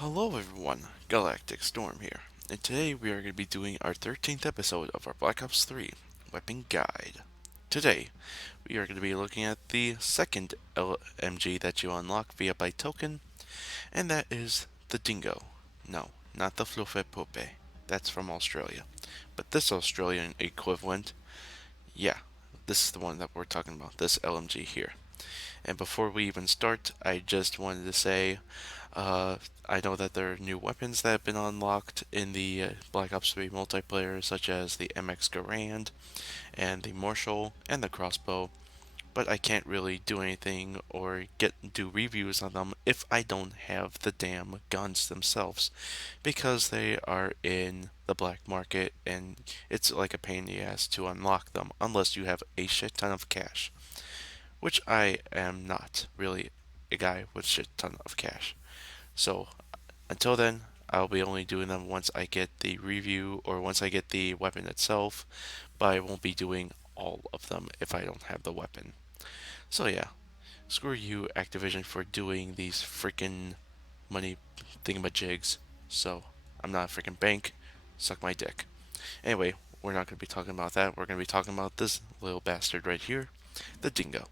Hello everyone, GalacticStorm here, and today we are going to be doing our 13th episode of our Black Ops 3 Weapon Guide. Today, we are going to be looking at the second LMG that you unlock via by token, and that is the Dingo. No, not the Fluffy Pope. That's from Australia. But this Australian equivalent, yeah, this is the one that we're talking about, this LMG here. And before we even start, I just wanted to say uh, I know that there are new weapons that have been unlocked in the Black Ops 3 multiplayer, such as the MX Garand and the Marshall and the crossbow, but I can't really do anything or do reviews on them if I don't have the damn guns themselves, because they are in the black market and it's like a pain in the ass to unlock them unless you have a shit ton of cash, which I am not really a guy with shit ton of cash. So until then, I'll be only doing them once I get the review or once I get the weapon itself, but I won't be doing all of them if I don't have the weapon. So yeah, screw you, Activision, for doing these freaking money thingamajigs. So I'm not a freaking bank. Suck my dick. Anyway, we're not going to be talking about that. We're going to be talking about this little bastard right here, the Dingo.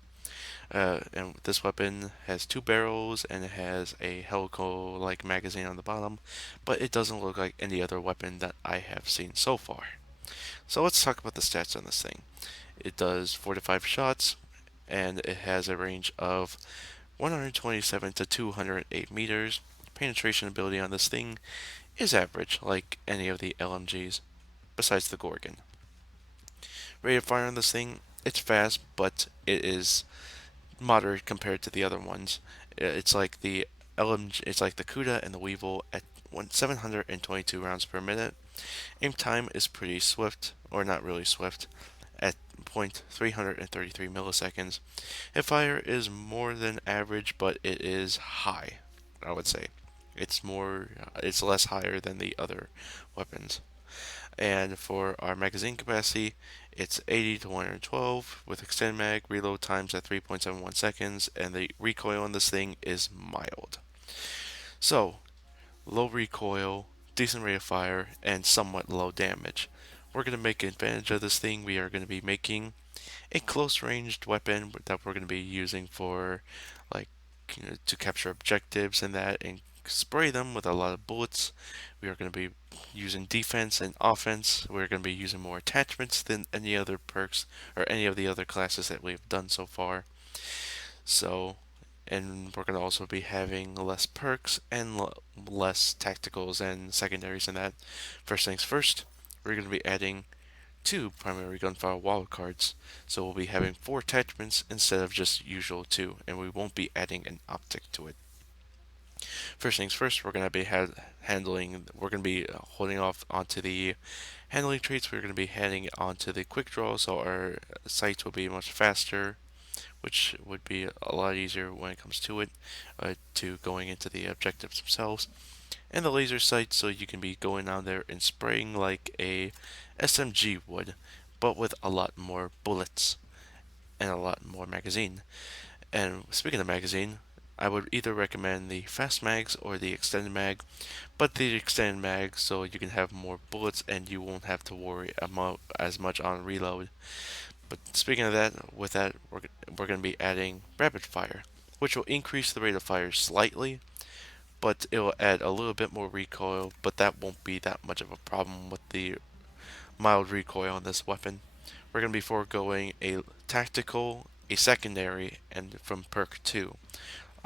And this weapon has two barrels and it has a helical like magazine on the bottom, but it doesn't look like any other weapon that I have seen so far. So let's talk about the stats on this thing. It does 4 to 5 shots and it has a range of 127 to 208 meters. Penetration ability on this thing is average, like any of the LMGs, besides the Gorgon. Rate of fire on this thing, it's fast, but it is moderate compared to the other ones. It's like the LMG, it's like the Cuda and the Weevil at 722 rounds per minute. Aim time is pretty swift, or not really swift, at 0.333 milliseconds. Hipfire is more than average, but it is high, I would say. It's less higher than the other weapons. And for our magazine capacity, it's 80 to 112 with extended mag, reload times at 3.71 seconds, and the recoil on this thing is mild. So, low recoil, decent rate of fire, and somewhat low damage. We're going to make advantage of this thing. We are going to be making a close ranged weapon that we're going to be using for, like, to capture objectives and that, and spray them with a lot of bullets. We are going to be using defense and offense. We're going to be using more attachments than any other perks or any of the other classes that we've done so far. So, and we're going to also be having less perks and less tacticals and secondaries and that. First things first, we're going to be adding two primary gunfire wildcards, so we'll be having four attachments instead of just usual two, and we won't be adding an optic to it. First things first, we're going to be we're going to be holding off onto the handling traits. We're going to be heading onto the quick draw, so our sights will be much faster, which would be a lot easier when it comes to it, to going into the objectives themselves. And the laser sight, so you can be going down there and spraying like a SMG would, but with a lot more bullets and a lot more magazine. And speaking of magazine, I would either recommend the fast mags or the extended mag, but the extended mag so you can have more bullets and you won't have to worry as much on reload. But speaking of that, with that, we're going to be adding rapid fire, which will increase the rate of fire slightly, but it will add a little bit more recoil, but that won't be that much of a problem with the mild recoil on this weapon. We're going to be foregoing a tactical, a secondary, and from perk 2.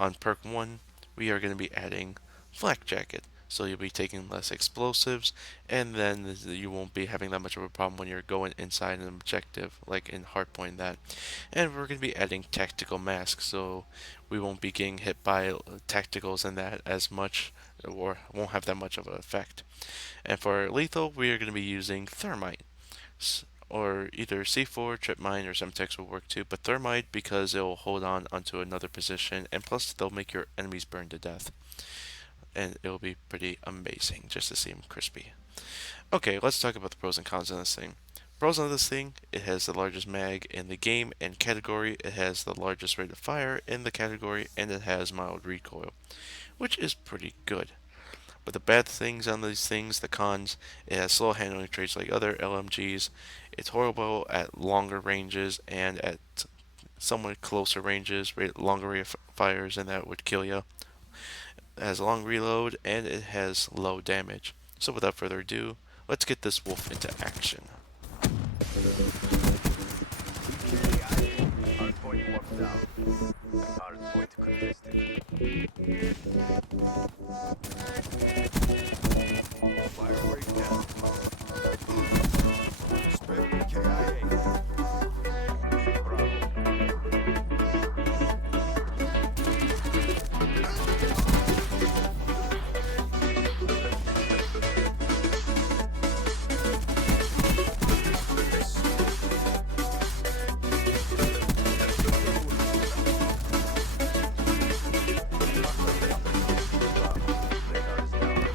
On perk 1, we are going to be adding flak jacket. So you'll be taking less explosives, and then you won't be having that much of a problem when you're going inside an objective, like in hardpoint that. And we're going to be adding tactical mask, so we won't be getting hit by tacticals and that as much, or won't have that much of an effect. And for lethal, we are going to be using thermite, or either C4, trip mine, or Semtex will work too, but thermite because it will hold on onto another position, and plus they'll make your enemies burn to death. And it'll be pretty amazing just to see them crispy. Okay, let's talk about the pros and cons of this thing. Pros on this thing, it has the largest mag in the game and category, it has the largest rate of fire in the category, and it has mild recoil, which is pretty good. But the bad things on these things, the cons, it has slow handling traits like other LMGs. It's horrible at longer ranges and at somewhat closer ranges, longer rate of fires, and that would kill you. It has a long reload and it has low damage. So without further ado, let's get this wolf into action. KIA. Hardpoint locked down. Hardpoint contested. Fire breakdown. Suspect KIA. Bravo. Yes. Bravo. Radar is down.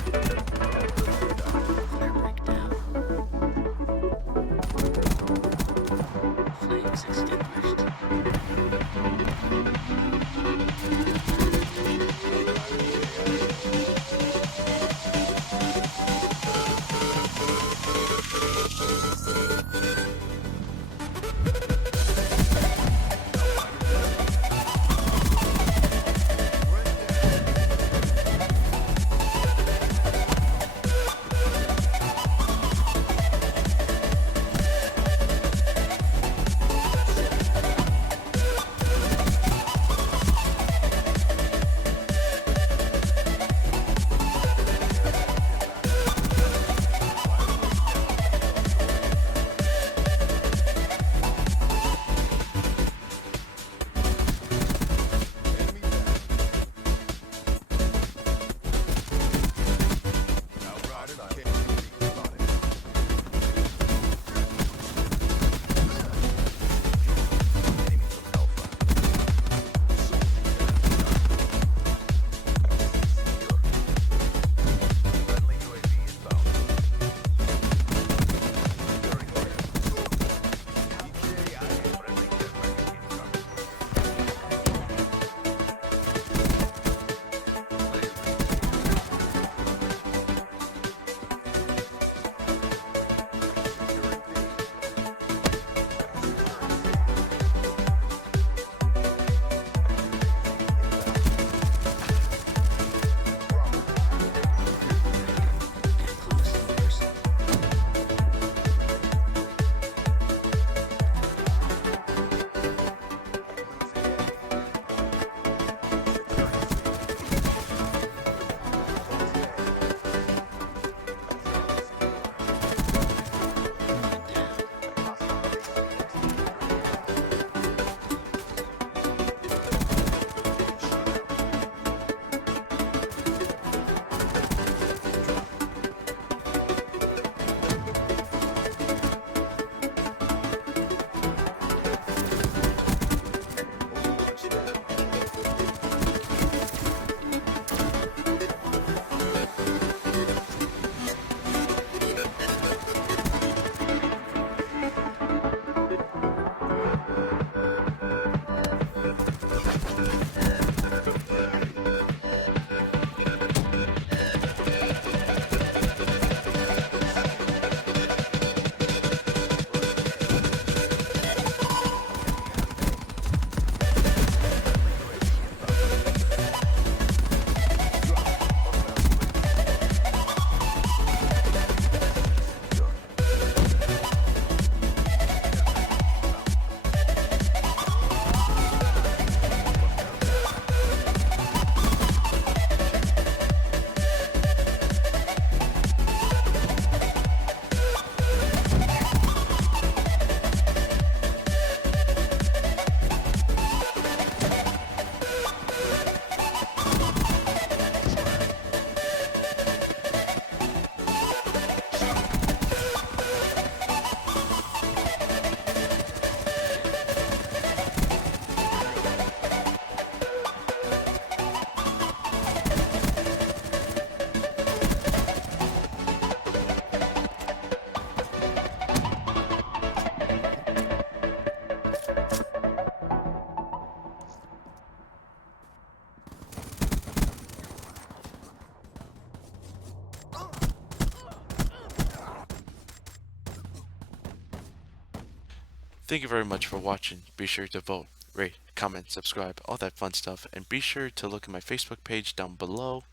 Thank you very much for watching. Be sure to vote, rate, comment, subscribe, all that fun stuff, and be sure to look at my Facebook page down below.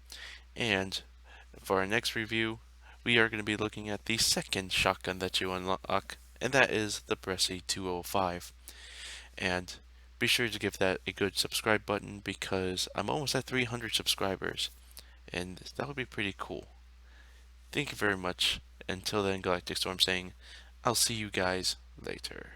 And for our next review, we are going to be looking at the second shotgun that you unlock, and that is the Bressi 205. And be sure to give that a good subscribe button because I'm almost at 300 subscribers, and that would be pretty cool. Thank you very much. Until then, Galactic Storm saying, I'll see you guys later.